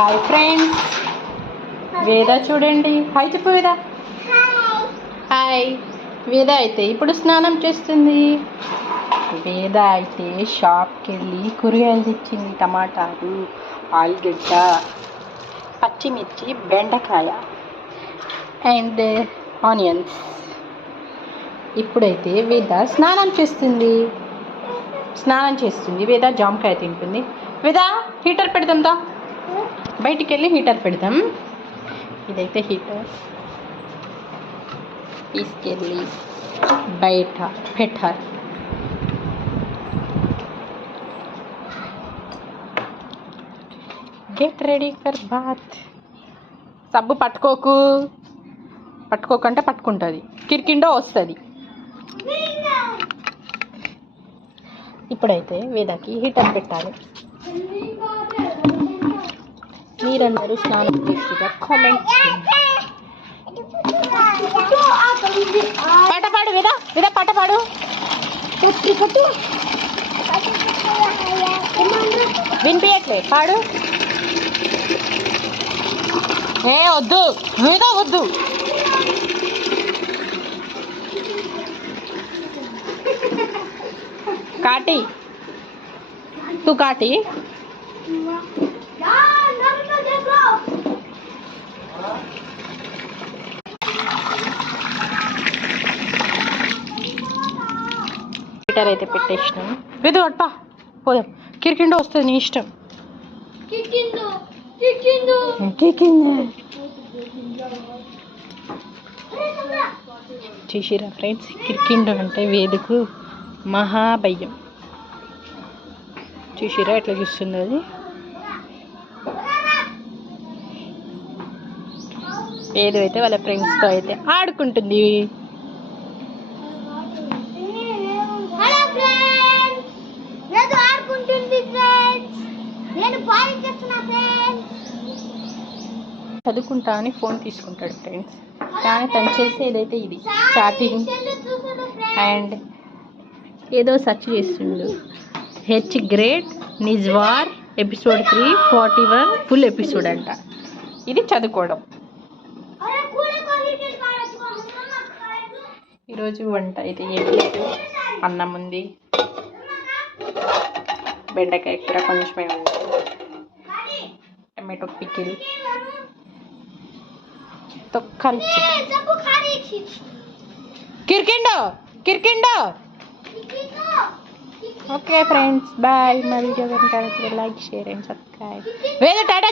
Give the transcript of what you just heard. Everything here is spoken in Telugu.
హాయ్ ఫ్రెండ్స్, వేద చూడండి. హాయ్ చెప్పు వేద. హాయ్. వేద అయితే ఇప్పుడు స్నానం చేస్తుంది. వేద అయితే షాప్కి వెళ్ళి కూరగాయలు తెచ్చింది. టమాటాలు, ఆలుగడ్డ, పచ్చిమిర్చి, బెండకాయ అండ్ ఆనియన్స్. ఇప్పుడైతే వేద స్నానం చేస్తుంది. వేద జామకాయ తింటుంది. వేద హీటర్ పెడదాందా, బయటికి వెళ్ళి హీటర్ పెడదాం. ఇదైతే హీటర్ తీసుకెళ్ళి బయట పెట్టాలి. Get ready for bath. సబ్బు పట్టుకోకంటే పట్టుకుంటుంది, కిరికిండో వస్తుంది. ఇప్పుడైతే వేదకి హీటర్ పెట్టాలి. మీరందరూ స్నానం చేసిగా కామెంట్ చేయండి. పాట పాడు వేద. వేద పాట పాడు. వినిపించట్లే, పాడు. వద్దు వేద, వద్దు. కాటి తూ కాటి. హీటర్ అయితే పెట్టేసినాం. వేద అట్పా పోదాం, కిరికిండో వస్తుంది, నీ ఇష్టం. చూసిరా ఫ్రెండ్స్, కిరికిండో అంటే వేదకు మహాభయం. చూసిరా ఎట్లా చూస్తుంది అది. వేద అయితే వాళ్ళ ఫ్రెండ్స్తో అయితే ఆడుకుంటుంది. చదువుకుంటా అని ఫోన్ తీసుకుంటాడు ఫ్రెండ్స్, కానీ తను చేసేదైతే ఇది చాటింగ్ అండ్ ఏదో సెర్చ్ చేస్తుండు. హెచ్ గ్రేట్ నిజ్వార్ ఎపిసోడ్ 341 ఫుల్ ఎపిసోడ్ అంట. ఇది చదువుకోవడం. ఈరోజు వంట అయితే ఏం లేదు, అన్నం ఉంది, బెండకాయ కూర కొంచెమే ఉంది, టమాటో పికిల్, కిర్కిండో. Okay friends, bye. మా వీడియో కనుక లైక్, షేర్ అండ్ సబ్స్క్రైబ్. వేద టాటా.